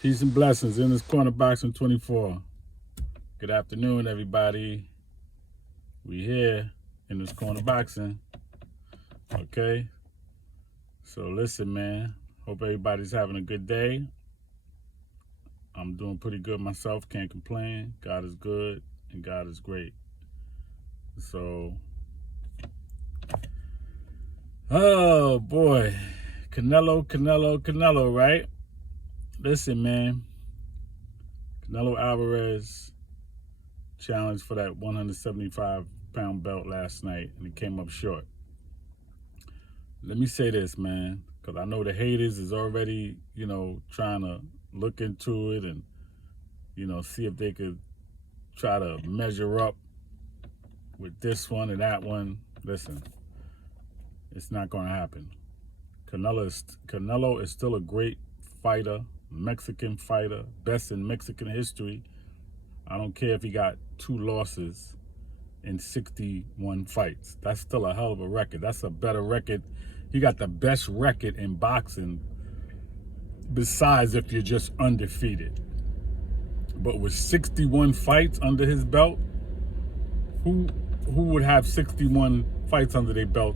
Peace and blessings in this corner boxing 24. Good afternoon, everybody. We here in this corner boxing. Okay. So listen, man. Hope everybody's having a good day. I'm doing pretty good myself. Can't complain. God is good and God is great. So, oh boy, Canelo, right? Listen, man. Canelo Alvarez challenged for that 175-pound belt last night, and he came up short. Let me say this, man, because I know the haters is already, trying to look into it and, see if they could try to measure up with this one and that one. Listen, it's not going to happen. Canelo is still a great fighter, Mexican fighter, best in Mexican history. I don't care if he got 2 losses in 61 fights. That's still a hell of a record. That's a better record. He got the best record in boxing besides if you're just undefeated. But with 61 fights under his belt, who would have 61 fights under their belt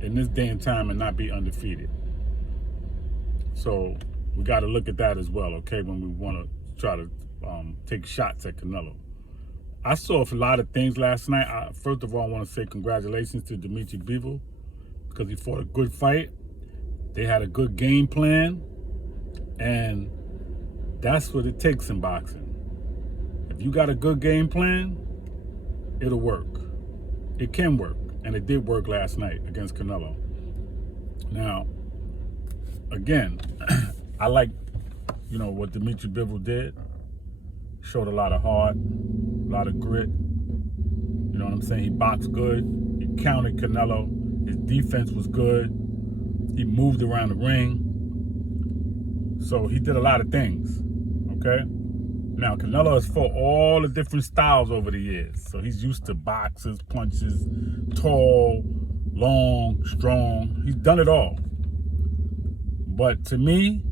in this day and time and not be undefeated? So we got to look at that as well, okay, when we want to try to take shots at Canelo. I saw a lot of things last night. First of all, I want to say congratulations to Dimitry Bivol because he fought a good fight. They had a good game plan, and that's what it takes in boxing. If you got a good game plan, it'll work. It can work, and it did work last night against Canelo. Now, again, I like, what Dimitry Bivol did. Showed a lot of heart, a lot of grit. You know what I'm saying? He boxed good. He counted Canelo. His defense was good. He moved around the ring. So he did a lot of things, okay? Now, Canelo has fought all the different styles over the years. So he's used to boxes, punches, tall, long, strong. He's done it all. But to me,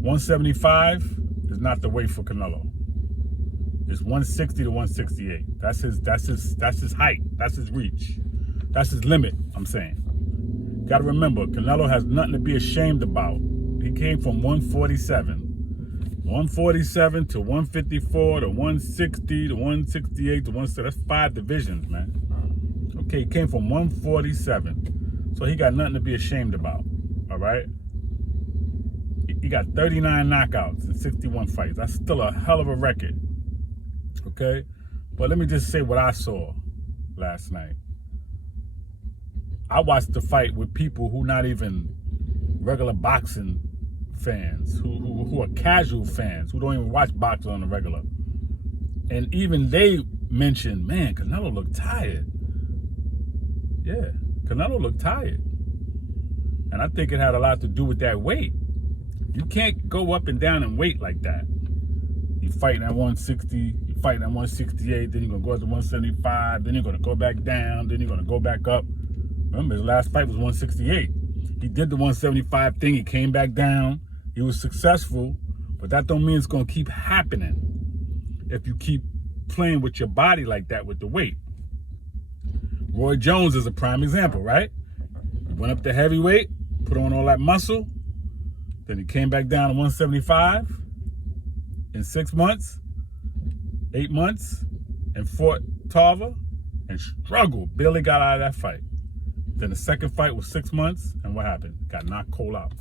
175 is not the weight for Canelo. It's 160 to 168. That's his height. That's his reach. That's his limit, I'm saying. Got to remember, Canelo has nothing to be ashamed about. He came from 147. 147 to 154 to 160 to 168 to 170. That's 5 divisions, man. Okay, he came from 147. So he got nothing to be ashamed about, all right? He got 39 knockouts in 61 fights. That's still a hell of a record, okay? But let me just say what I saw last night. I watched the fight with people who not even regular boxing fans, who are casual fans, who don't even watch boxing on the regular. And even they mentioned, man, Canelo looked tired. Yeah, Canelo looked tired. And I think it had a lot to do with that weight. You can't go up and down in weight like that. You fighting at 160, you fighting at 168, then you're going to go up to 175, then you're going to go back down, then you're going to go back up. Remember, his last fight was 168. He did the 175 thing, he came back down, he was successful, but that don't mean it's going to keep happening if you keep playing with your body like that with the weight. Roy Jones is a prime example, right? He went up to heavyweight, put on all that muscle, then he came back down to 175 in 6 months, 8 months, and fought Tarver and struggled. Barely got out of that fight. Then the second fight was 6 months, and what happened? Got knocked cold out.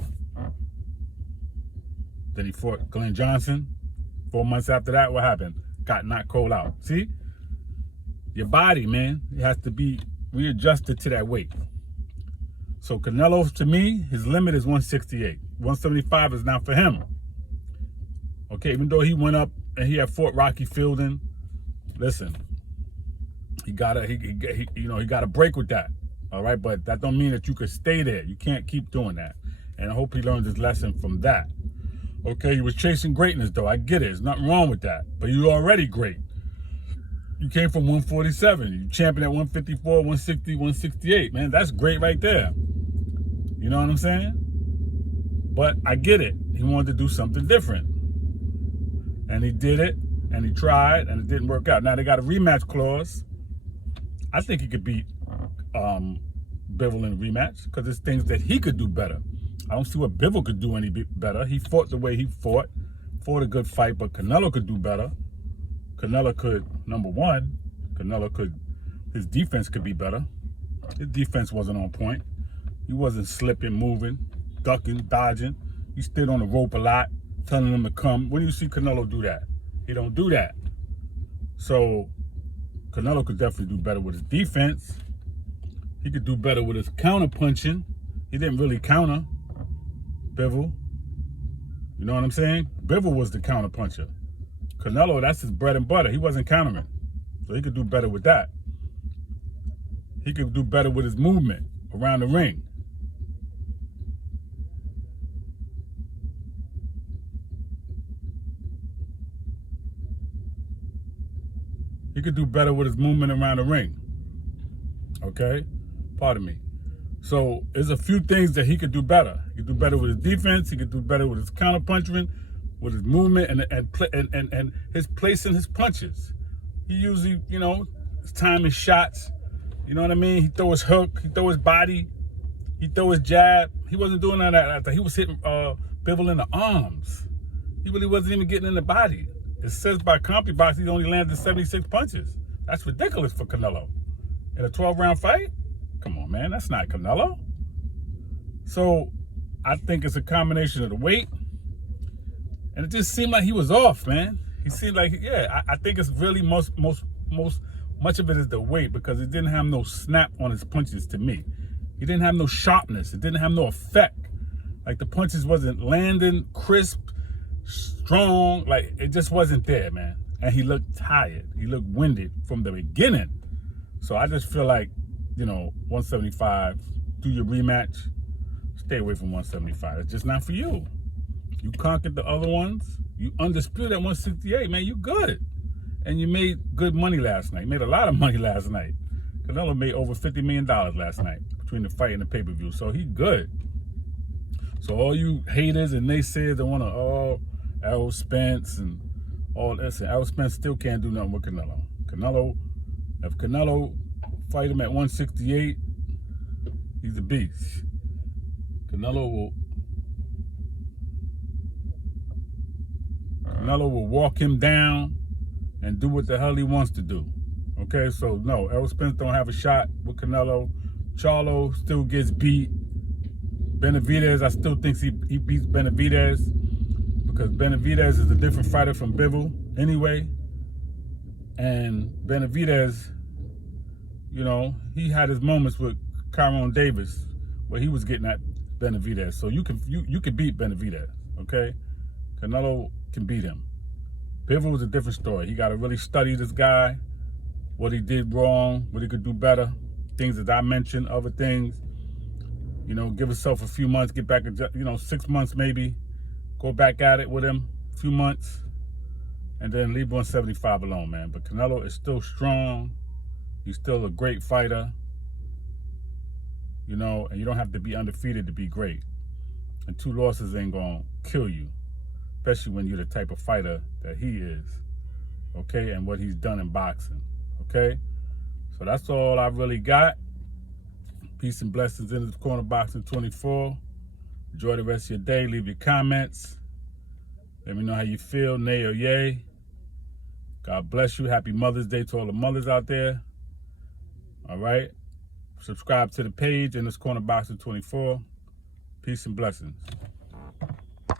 Then he fought Glenn Johnson. 4 months after that, what happened? Got knocked cold out. See? Your body, man, it has to be readjusted to that weight. So Canelo, to me, his limit is 168. 175 is not for him. Okay, even though he went up and he had fought Rocky Fielding, listen, he got a break with that. All right, but that don't mean that you could stay there. You can't keep doing that. And I hope he learned his lesson from that. Okay, he was chasing greatness, though. I get it. There's nothing wrong with that. But you're already great. You came from 147. You champion at 154, 160, 168. Man, that's great right there. You know what I'm saying? But I get it. he wanted to do something different. And he did it, and he tried, and it didn't work out. Now they got a rematch clause. I think he could beat Bivol in a rematch because there's things that he could do better. I don't see what Bivol could do any better. He fought the way he fought a good fight, but Canelo could do better. Canelo could, number one, his defense could be better. His defense wasn't on point. He wasn't slipping, moving, ducking, dodging. He stood on the rope a lot, telling them to come. When do you see Canelo do that? He don't do that. So Canelo could definitely do better with his defense. He could do better with his counter punching. He didn't really counter Bivol. You know what I'm saying? Bivol was the counter puncher. Canelo, that's his bread and butter. He wasn't countering. So he could do better with that. He could do better with his movement around the ring. He could do better with his movement around the ring. Okay? Pardon me. So there's a few things that he could do better. He could do better with his defense. He could do better with his counter punching, with his movement, and his placing his punches. He usually, his time his shots. You know what I mean? He throw his hook. He throw his body. He throw his jab. He wasn't doing none of that. He was hitting Bivol in the arms. He really wasn't even getting in the body. It says by CompuBox he only landed 76 punches. That's ridiculous for Canelo. In a 12-round fight? Come on, man. That's not Canelo. So I think it's a combination of the weight. And it just seemed like he was off, man. He seemed like, I think it's really much of it is the weight because he didn't have no snap on his punches to me. He didn't have no sharpness. It didn't have no effect. Like the punches wasn't landing crisp, strong. Like it just wasn't there, man. And he looked tired. He looked winded from the beginning. So I just feel like, 175, do your rematch. Stay away from 175. It's just not for you. You conquered the other ones. You undisputed at 168, man. You good. And you made good money last night. You made a lot of money last night. Canelo made over $50 million last night between the fight and the pay-per-view. So he good. So all you haters and naysayers that want to, Errol Spence and all this, and Errol Spence still can't do nothing with Canelo. If Canelo fight him at 168, he's a beast. Canelo will walk him down and do what the hell he wants to do. Okay, so no, Errol Spence don't have a shot with Canelo. Charlo still gets beat. Benavidez, I still think he beats Benavidez because Benavidez is a different fighter from Bivol anyway. And Benavidez, he had his moments with Kyron Davis where he was getting at Benavidez. So you can beat Benavidez, okay? Canelo can beat him. Bivol was a different story. He got to really study this guy, what he did wrong, what he could do better, things that I mentioned, other things. Give himself a few months, get back, 6 months maybe, go back at it with him, a few months, and then leave 175 alone, man. But Canelo is still strong. He's still a great fighter, and you don't have to be undefeated to be great. And 2 losses ain't going to kill you, especially when you're the type of fighter that he is, okay, and what he's done in boxing, okay? So that's all I really got. Peace and blessings in this corner boxing 24. Enjoy the rest of your day. Leave your comments. Let me know how you feel, nay or yay. God bless you. Happy Mother's Day to all the mothers out there. All right. Subscribe to the page in this corner boxing 24. Peace and blessings.